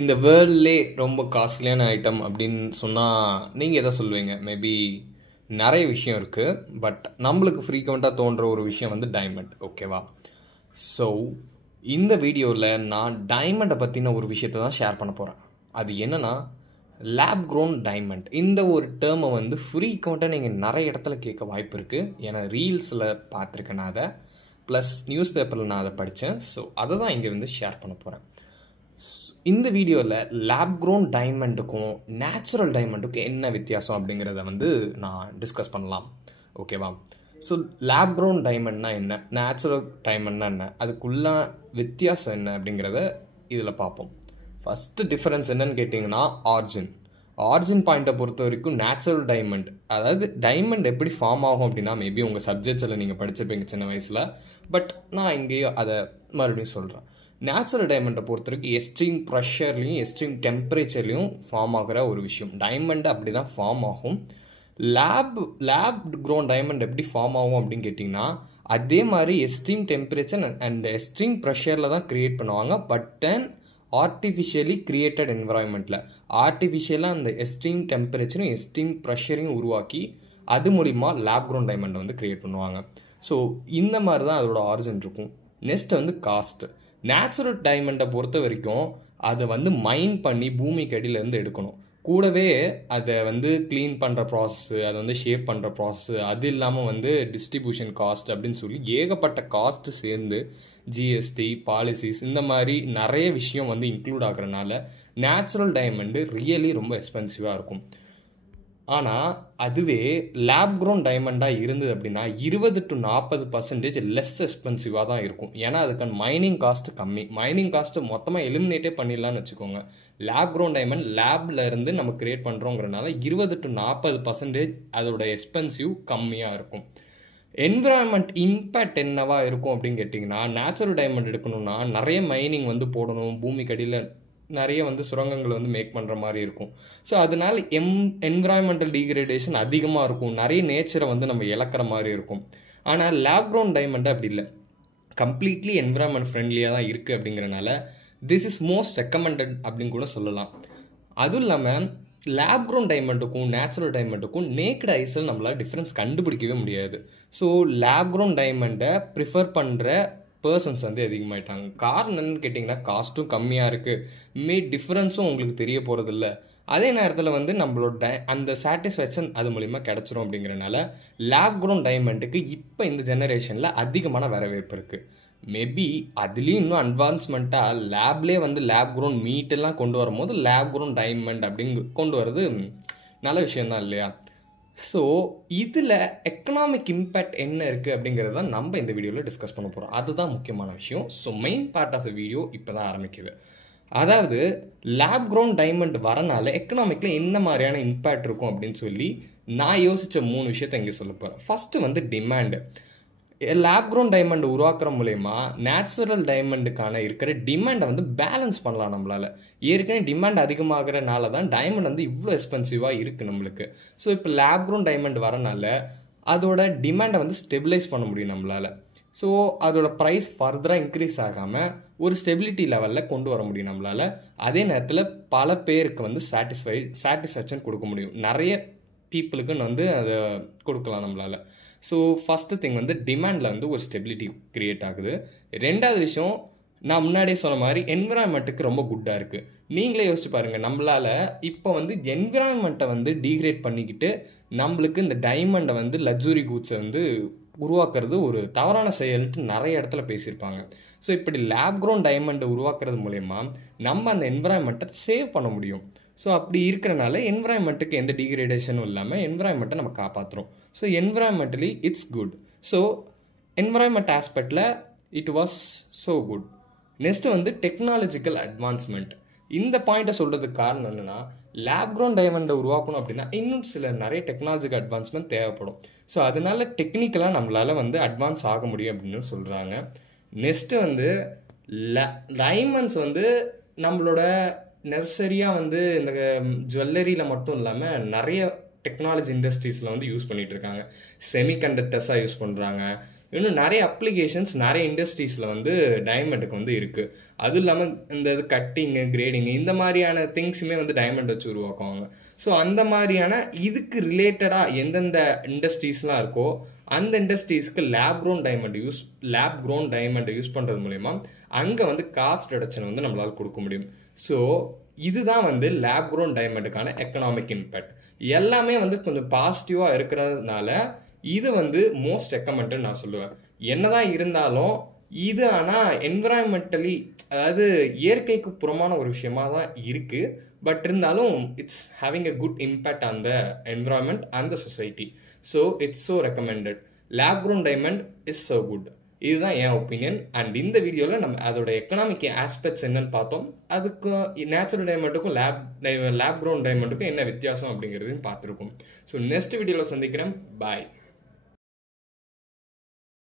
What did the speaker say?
இந்த வேர்ல்ட்லே ரொம்ப காஸ்ட்லியான ஐட்டம் அப்படின்னு சொன்னால் நீங்கள் எதை சொல்லுவீங்க? மேபி நிறைய விஷயம் இருக்குது. பட் நம்மளுக்கு ஃப்ரீக்வெண்ட்டாக தோன்ற ஒரு விஷயம் வந்து டைமண்ட். ஓகேவா? ஸோ இந்த வீடியோவில் நான் டைமண்டை பற்றின ஒரு விஷயத்தை தான் ஷேர் பண்ண போகிறேன். அது என்னென்னா லேப் க்ரோன் டைமண்ட். இந்த ஒரு டேர்மை வந்து ஃப்ரீக்வெண்ட்டாக நீங்கள் நிறைய இடத்துல கேட்க வாய்ப்பு இருக்குது. ஏன்னா ரீல்ஸில் பார்த்துருக்கேன் நான் அதை, ப்ளஸ் நியூஸ் பேப்பரில் நான் அதை படித்தேன். ஸோ அதை தான் இங்கே வந்து ஷேர் பண்ண போகிறேன். இந்த வீடியோவில் லேப் க்ரோன் டைமண்டுக்கும் நேச்சுரல் டைமண்டுக்கும் என்ன வித்தியாசம் அப்படிங்கிறத வந்து நான் டிஸ்கஸ் பண்ணலாம். ஓகேவா? ஸோ லேப் க்ரோன் டைமண்ட்னா என்ன, நேச்சுரல் டைமண்ட்னா என்ன, அதுக்குள்ள வித்தியாசம் என்ன அப்படிங்கிறத இதில் பார்ப்போம். ஃபஸ்ட்டு டிஃப்ரென்ஸ் என்னன்னு கேட்டிங்கன்னா ஆர்ஜின் பாயிண்ட்டை பொறுத்த வரைக்கும் நேச்சுரல் டைமண்ட், அதாவது டைமண்ட் எப்படி ஃபார்ம் ஆகும் அப்படின்னா, மேபி உங்கள் சப்ஜெக்ட்ஸில் நீங்கள் படிச்சிருப்பீங்க சின்ன வயசில். பட் நான் இங்கேயும் அதை மறுபடியும் சொல்கிறேன். நேச்சுரல் டைமண்டை பொறுத்த வரைக்கும் எக்ஸ்ட்ரீம் ப்ரெஷர்லையும் எக்ஸ்ட்ரீம் டெம்பரேச்சர்லையும் ஃபார்ம் ஆகிற ஒரு விஷயம். டைமண்ட் அப்படி தான் ஃபார்ம் ஆகும். லேப் க்ரோன் டைமண்ட் எப்படி ஃபார்ம் ஆகும் அப்படின்னு கேட்டிங்கன்னா, அதே மாதிரி எக்ஸ்ட்ரீம் டெம்பரேச்சர் அண்ட் எக்ஸ்ட்ரீம் ப்ரெஷரில் தான் க்ரியேட் பண்ணுவாங்க. பட் தென் ஆர்டிஃபிஷியலி கிரியேட்டட் என்விரான்மெண்ட்டில் ஆர்டிஃபிஷியலாக அந்த எக்ஸ்ட்ரீம் டெம்பரேச்சரும் எக்ஸ்ட்ரீம் ப்ரெஷரையும் உருவாக்கி அது மூலிமா லேப் க்ரோன் டைமண்டை வந்து க்ரியேட் பண்ணுவாங்க. ஸோ இந்த மாதிரி தான் அதோட ஆரிஜின் இருக்கும். நெக்ஸ்ட் வந்து காஸ்ட். நேச்சுரல் டைமண்டை பொறுத்த வரைக்கும் அதை வந்து மைன் பண்ணி பூமிக்கு அடியிலேருந்து எடுக்கணும். கூடவே அதை வந்து க்ளீன் பண்ணுற ப்ராசஸ்ஸு, அதை வந்து ஷேப் பண்ணுற ப்ராசஸ்ஸு, அது இல்லாமல் வந்து டிஸ்ட்ரிபியூஷன் காஸ்ட் அப்படின்னு சொல்லி ஏகப்பட்ட காஸ்ட்டு சேர்ந்து ஜிஎஸ்டி பாலிசிஸ் இந்த மாதிரி நிறைய விஷயம் வந்து இன்க்ளூட் ஆகுறதுனால நேச்சுரல் டைமண்டு ரியலி ரொம்ப எக்ஸ்பென்சிவாக இருக்கும். ஆனால் அதுவே லேப் க்ரோன் டைமண்டாக இருந்தது அப்படின்னா 20 to 40% லெஸ் எக்ஸ்பென்சிவாக தான் இருக்கும். ஏன்னா அதுக்கான மைனிங் காஸ்ட்டு கம்மி. மைனிங் காஸ்ட்டு மொத்தமாக எலிமினேட்டே பண்ணிடலான்னு வச்சுக்கோங்க. லேப் க்ரோன் டைமண்ட் லேபில் இருந்து நம்ம கிரியேட் பண்ணுறோங்கிறனால 20 to 40% அதோட எக்ஸ்பென்சிவ் கம்மியாக இருக்கும். என்விரான்மெண்ட் இம்பேக்ட் என்னவா இருக்கும் அப்படின்னு கேட்டிங்கன்னா, நேச்சுரல் டைமண்ட் எடுக்கணும்னா நிறைய மைனிங் வந்து போடணும், பூமிக்கு அடியில் நிறைய வந்து சுரங்கங்கள் வந்து மேக் பண்ணுற மாதிரி இருக்கும். ஸோ அதனால என்விரான்மெண்டல் டீக்ரேடேஷன் அதிகமாக இருக்கும். நிறைய நேச்சரை வந்து நம்ம இழக்கிற மாதிரி இருக்கும். ஆனால் லேப் க்ரோன் டைமண்ட் அப்படி இல்லை, கம்ப்ளீட்லி என்விரான்மெண்ட் ஃப்ரெண்ட்லியாக தான் இருக்குது. அப்படிங்கிறனால திஸ் இஸ் மோஸ்ட் ரெக்கமெண்டட் அப்படின்னு கூட சொல்லலாம். அதுவும் இல்லாமல் லேப் க்ரோன் டைமண்டுக்கும் நேச்சுரல் டைமண்டுக்கும் நேக்கட் ஐஸில் நம்மளால் டிஃப்ரென்ஸ் கண்டுபிடிக்கவே முடியாது. ஸோ லேப் க்ரோன் டைமண்டை ப்ரிஃபர் பண்ணுற பர்சன்ஸ் வந்து அதிகமாகிட்டாங்க. காரணம் என்னன்னு கேட்டிங்கன்னா, காஸ்ட்டும் கம்மியாக இருக்குது, டிஃப்ரென்ஸும் உங்களுக்கு தெரிய போகிறதில்ல. அதே நேரத்தில் வந்து நம்மளோட அந்த சாட்டிஸ்ஃபேக்ஷன் அது மூலிமா கிடச்சிரும். அப்படிங்கிறனால லேப் க்ரோன் டைமண்டுக்கு இப்போ இந்த ஜெனரேஷனில் அதிகமான வரவேற்பு இருக்குது. மேபி அதுலேயும் இன்னும் அட்வான்ஸ்மெண்ட்டாக லேப்லேயே வந்து லேப் க்ரோன் மீட்டெல்லாம் கொண்டு வரும்போது லேப் க்ரோன் டைமண்ட் அப்படிங்க கொண்டு வர்றது நல்ல விஷயம்தான் இல்லையா? ஸோ இதில் எக்கனாமிக் இம்பேக்ட் என்ன இருக்குது அப்படிங்கிறத நம்ம இந்த வீடியோவில் டிஸ்கஸ் பண்ண போகிறோம். அதுதான் முக்கியமான விஷயம். So main part of the video இப்போ தான் ஆரம்பிக்குது. அதாவது லேப் க்ரோன் டைமண்ட் வரனால எக்கனாமிக்கில் என்ன மாதிரியான இம்பேக்ட் இருக்கும் அப்படின்னு சொல்லி நான் யோசித்த 3 விஷயத்தை இங்கே சொல்ல போகிறேன். ஃபஸ்ட்டு வந்து டிமாண்டு. லேப் க்ரோன் டைமண்ட் உருவாக்குற மூலயமா நேச்சுரல் டைமண்டுக்கான இருக்கிற டிமாண்டை வந்து பேலன்ஸ் பண்ணலாம் நம்மளால். ஏற்கனவே டிமாண்ட் அதிகமாகறனால தான் டைமண்ட் வந்து இவ்வளோ எக்ஸ்பென்சிவாக இருக்குது நம்மளுக்கு. ஸோ இப்போ லேப் க்ரோன் டைமண்ட் வரனால அதோட டிமாண்டை வந்து ஸ்டெபிலைஸ் பண்ண முடியும் நம்மளால். ஸோ அதோட ப்ரைஸ் ஃபர்தராக இன்க்ரீஸ் ஆகாமல் ஒரு ஸ்டெபிலிட்டி லெவலில் கொண்டு வர முடியும் நம்மளால். அதே நேரத்தில் பல பேருக்கு வந்து சாட்டிஸ்ஃபேக்ஷன் கொடுக்க முடியும். நிறைய பீப்புளுக்குன்னு வந்து அதை கொடுக்கலாம் நம்மளால். ஸோ ஃபஸ்ட்டு திங் வந்து டிமாண்டில் வந்து ஒரு ஸ்டெபிலிட்டி க்ரியேட் ஆகுது. ரெண்டாவது விஷயம், நான் முன்னாடியே சொன்ன மாதிரி என்விரான்மெண்ட்டுக்கு ரொம்ப குட்டாக இருக்குது. நீங்களே யோசிச்சு பாருங்கள், நம்மளால் இப்போ வந்து என்விரான்மெண்ட்டை வந்து டீக்ரேட் பண்ணிக்கிட்டு நம்மளுக்கு இந்த டைமண்டை வந்து லக்ஸுரி கூட்ஸை வந்து உருவாக்குறது ஒரு தவறான செயல்ன்ட்டு நிறைய இடத்துல பேசியிருப்பாங்க. ஸோ இப்படி லேப் க்ரோன் டைமண்டை உருவாக்குறது மூலயமா நம்ம அந்த என்விரான்மெண்ட்டை சேவ் பண்ண முடியும். ஸோ அப்படி இருக்கிறனால என்விரான்மெண்ட்டுக்கு எந்த டீக்ரேடேஷனும் இல்லாமல் என்விரான்மெண்ட்டை நம்ம காப்பாற்றுறோம். So environmentally it's good. So environment ஆஸ்பெக்டில் it was so good. Next வந்து டெக்னாலஜிக்கல் அட்வான்ஸ்மெண்ட். இந்த பாயிண்ட்டை சொல்கிறதுக்கு காரணம் என்னென்னா, லேப் க்ரோன் டைமண்டை உருவாக்கணும் அப்படின்னா இன்னும் சில நிறைய டெக்னாலஜிக்கல் அட்வான்ஸ்மெண்ட் தேவைப்படும். ஸோ அதனால டெக்னிக்கலாக நம்மளால் வந்து அட்வான்ஸ் ஆக முடியும் அப்படின்னு சொல்கிறாங்க. நெக்ஸ்ட்டு வந்து டைமண்ட்ஸ் வந்து நம்மளோட நெசசரியாக வந்து இந்த ஜுவல்லரியில் மட்டும் இல்லாமல் நிறைய டெக்னாலஜி இண்டஸ்ட்ரீஸில் வந்து யூஸ் பண்ணிகிட்டு இருக்காங்க. செமிகண்டக்டர்ஸாக யூஸ் பண்ணுறாங்க. இன்னும் நிறைய அப்ளிகேஷன்ஸ் நிறைய இண்டஸ்ட்ரீஸில் வந்து டைமண்டுக்கு வந்து இருக்குது. அதுவும் இல்லாமல் இந்த இது கட்டிங்கு கிரேடிங்கு இந்த மாதிரியான திங்ஸுமே வந்து டைமண்ட் வச்சு உருவாக்குவாங்க. ஸோ அந்த மாதிரியான இதுக்கு ரிலேட்டடாக எந்தெந்த இண்டஸ்ட்ரீஸ்லாம் இருக்கோ அந்த இண்டஸ்ட்ரீஸ்க்கு லேப் க்ரோன் டைமண்டை யூஸ் பண்ணுறது மூலயமா அங்கே வந்து காஸ்ட் ரிடக்ஷன் வந்து நம்மளால் கொடுக்க முடியும். ஸோ இதுதான் வந்து லேப் க்ரோன் டைமண்டுக்கான எக்கனாமிக் இம்பேக்ட். எல்லாமே வந்து கொஞ்சம் பாசிட்டிவாக இருக்கிறதுனால இது வந்து மோஸ்ட் ரெக்கமெண்டட் நான் சொல்லுவேன். என்னதான் இருந்தாலும் இது ஆனால் என்விரான்மெண்டலி, அதாவது இயற்கைக்கு புறமான ஒரு விஷயமா தான் இருக்குது. பட் இருந்தாலும் it's having a good impact on the environment and the society. So it's so recommended. Lab grown diamond is so good. இதுதான் என் ஒப்பீனியன். அண்ட் இந்த வீடியோவில் நம்ம அதோட எக்கனாமிக் ஆஸ்பெக்ட்ஸ் என்னன்னு பார்த்தோம். அதுக்கு நேச்சுரல் டைமண்டுக்கும் லேப் க்ரோன் டைமண்டுக்கும் என்ன வித்தியாசம் அப்படிங்கிறதையும் பார்த்துருக்கோம். ஸோ நெக்ஸ்ட் வீடியோவில் சந்திக்கிறேன். பாய்.